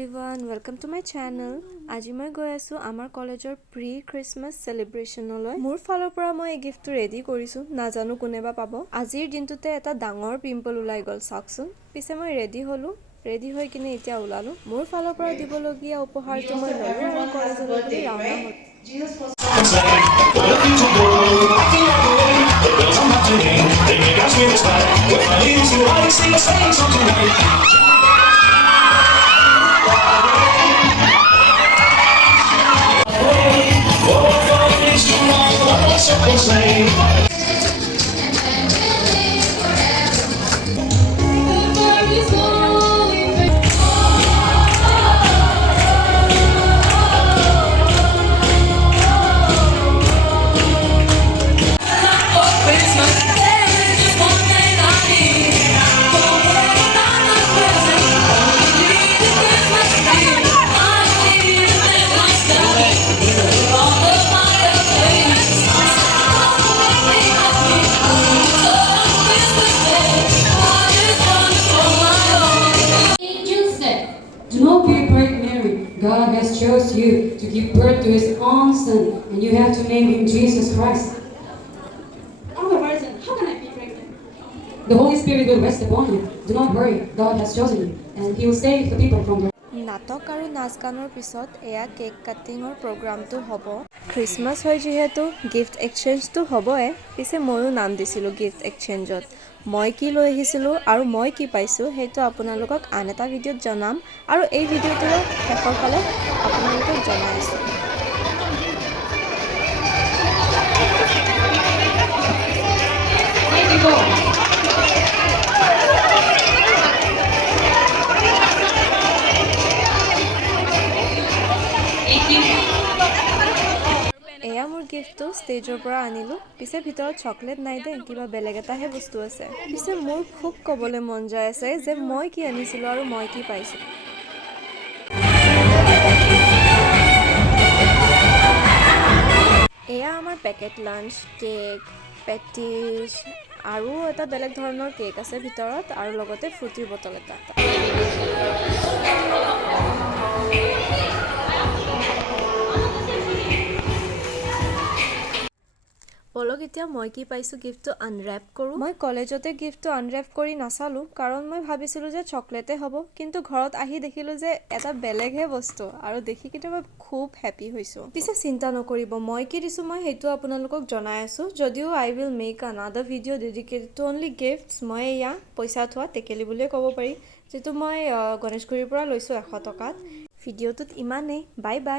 everyone, welcome to my channel. আজি মই গৈ আছো আমাৰ কলেজৰ প্ৰি ক্ৰিসমাস সেলিব্ৰেশনলৈ। মোৰ ফালৰ পৰা মই এই গিফটটো ৰেডি কৰিছো, নাজানো কোনেবা পাব। আজিৰ দিনটোতে এটা ডাঙৰ পিম্পল ওলাই গল চাওকচোন। পিছে মই ৰেডি হলো, ৰেডি হৈ কিনে এতিয়া ওলালো। মোৰ ফালৰ পৰা দিবলগীয়া উপহাৰটো মই ললো আৰু কলেজলৈ বুলি ৰাওনা হলো। Do not be afraid, Mary. God has chose you to give birth to His own Son, and you have to name Him Jesus Christ. I'm a virgin. How can I be pregnant? The Holy Spirit will rest upon you. Do not worry. God has chosen you, and He will save the people from their. নাটক আৰু নাচ গানৰ পিছত এয়া cake কাটিঙৰ প্ৰগ্ৰামটো হ'ব। Christmas হয় যিহেতু গিফ্ট এক্সচেঞ্জটো হ'বই। পিছে ময়ো নাম দিছিলোঁ গিফ্ট এক্সচেঞ্জত। মই কি লৈ আহিছিলোঁ আৰু মই কি পাইছোঁ সেইটো আপোনালোকক আন এটা ভিডিঅ'ত জনাম, আৰু এই ভিডিঅ'টোৰ শেষৰ ফালে আপোনালোকক জনাই আছোঁ। এয়া মোৰ গিফ্টটো ষ্টেজৰ পৰা আনিলোঁ। পিছে ভিতৰত চকলেট নাই দে, কিবা বেলেগ এটাহে বস্তু আছে। পিছে মোৰ খুব ক'বলৈ মন যায় আছে যে মই কি আনিছিলোঁ আৰু মই কি পাইছোঁ। এয়া আমাৰ পেকেট লাঞ্চ, কেক, পেটিছ আৰু এটা বেলেগ ধৰণৰ কেক আছে ভিতৰত, আৰু লগতে ফ্ৰুটিৰ বটল এটা। বলক এতিয়া মই কি পাইছোঁ গিফ্টটো আনৰেপ কৰোঁ। মই কলেজতে গিফ্টটো আনৰেপ কৰি নাচালোঁ, কাৰণ মই ভাবিছিলোঁ যে চকলেটে হ'ব, কিন্তু ঘৰত আহি দেখিলোঁ যে এটা বেলেগহে বস্তু, আৰু দেখি কিন্তু মই খুব হেপী হৈছোঁ। পিছে চিন্তা নকৰিব, মই কি দিছোঁ মই সেইটো আপোনালোকক জনাই আছোঁ। যদিও I will make another video' dedicated to only gifts. মই এয়া পইচা থোৱা টেকেলি বুলিয়ে ক'ব পাৰি, যিটো মই গণেশগুৰিৰ পৰা লৈছোঁ 100 টকাত। ভিডিঅ'টোত ইমানেই, বাই বাই।